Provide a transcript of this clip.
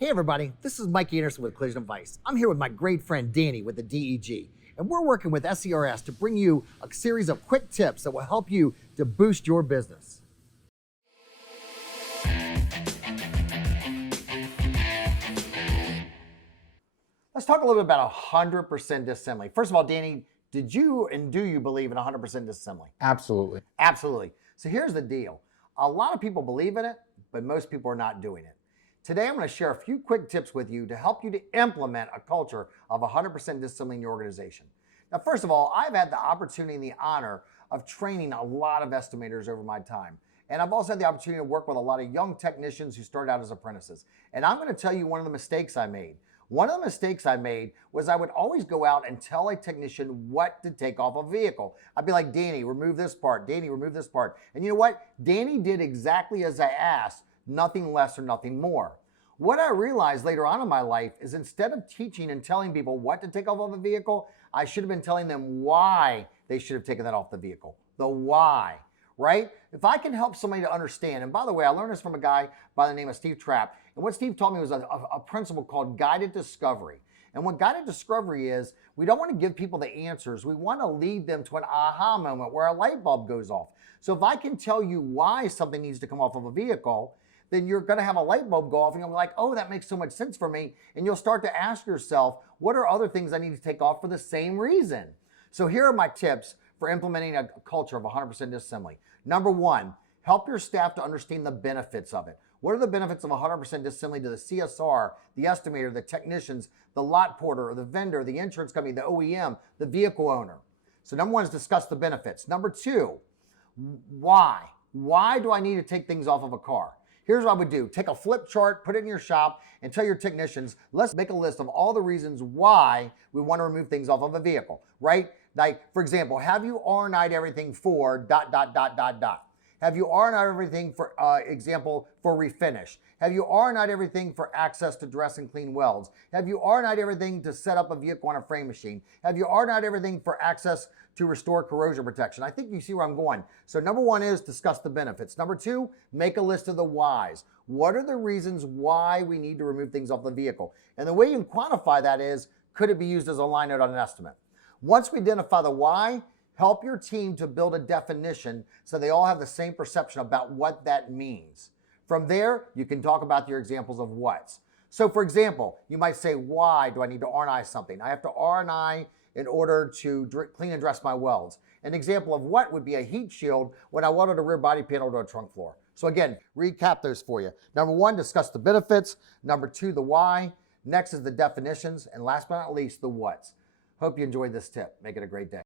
Hey everybody, this is Mike Anderson with Collision Advice. I'm here with my great friend Danny with the DEG, and we're working with SCRS to bring you a series of quick tips that will help you to boost your business. Let's talk a little bit about 100% disassembly. First of all, Danny, did you and do you believe in 100% disassembly? Absolutely. Absolutely. So here's the deal. A lot of people believe in it, but most people are not doing it. Today, I'm going to share a few quick tips with you to help you to implement a culture of 100% disassembly in your organization. Now, first of all, I've had the opportunity and the honor of training a lot of estimators over my time. And I've also had the opportunity to work with a lot of young technicians who started out as apprentices. And I'm going to tell you one of the mistakes I made. One of the mistakes I made was I would always go out and tell a technician what to take off a vehicle. I'd be like, Danny, remove this part. Danny, remove this part. And you know what? Danny did exactly as I asked, nothing less or nothing more. What I realized later on in my life is instead of teaching and telling people what to take off of a vehicle, I should have been telling them why they should have taken that off the vehicle. The why, right? If I can help somebody to understand, and by the way, I learned this from a guy by the name of Steve Trapp, and what Steve taught me was a principle called guided discovery. And what guided discovery is, we don't want to give people the answers. We want to lead them to an aha moment where a light bulb goes off. So if I can tell you why something needs to come off of a vehicle, then you're going to have a light bulb go off and you'll be like, oh, that makes so much sense for me. And you'll start to ask yourself, what are other things I need to take off for the same reason? So here are my tips for implementing a culture of 100% disassembly. Number one, help your staff to understand the benefits of it. What are the benefits of 100% disassembly to the CSR, the estimator, the technicians, the lot porter, or the vendor, the insurance company, the OEM, the vehicle owner? So number one is discuss the benefits. Number two, why? Why do I need to take things off of a car? Here's what I would do. Take a flip chart, put it in your shop, and tell your technicians, let's make a list of all the reasons why we want to remove things off of a vehicle, right? Like, for example, have you R&I'd everything for ... Have you R&I'd everything for, example, for refinish? Have you R&I'd everything for access to dress and clean welds? Have you R&I'd everything to set up a vehicle on a frame machine? Have you R&I'd everything for access to restore corrosion protection? I think you see where I'm going. So number one is discuss the benefits. Number two, make a list of the whys. What are the reasons why we need to remove things off the vehicle? And the way you can quantify that is, could it be used as a line note on an estimate? Once we identify the why, help your team to build a definition so they all have the same perception about what that means. From there, you can talk about your examples of what's. So for example, you might say, why do I need to R&I something? I have to R&I in order to clean and dress my welds. An example of what would be a heat shield when I welded a rear body panel to a trunk floor. So again, recap those for you. Number one, discuss the benefits. Number two, the why. Next is the definitions. And last but not least, the what's. Hope you enjoyed this tip. Make it a great day.